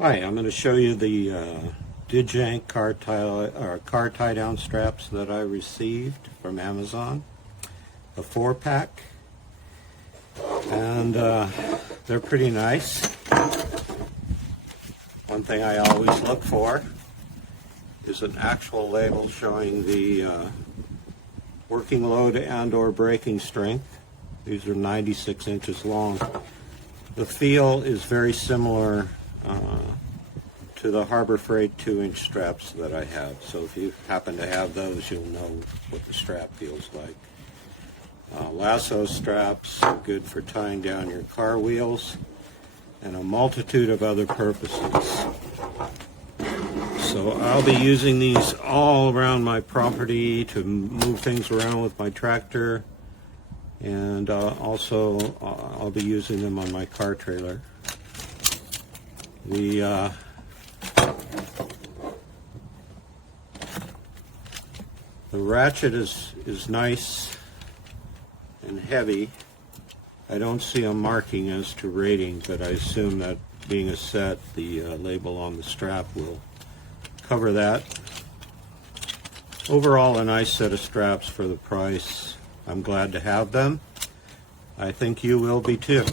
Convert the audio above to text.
Hi, I'm going to show you the Digank car tie-down straps that I received from Amazon. A 4-pack, and they're pretty nice. One thing I always look for is an actual label showing the working load and or braking strength. These are 96 inches long. The feel is very similar to the Harbor Freight 2-inch straps that I have. So if you happen to have those, you'll know what the strap feels like. Lasso straps are good for tying down your car wheels and a multitude of other purposes. So I'll be using these all around my property to move things around with my tractor, and also I'll be using them on my car trailer. The ratchet is nice and heavy. I don't see a marking as to rating, but I assume that being a set, the label on the strap will cover that. Overall, a nice set of straps for the price. I'm glad to have them. I think you will be too.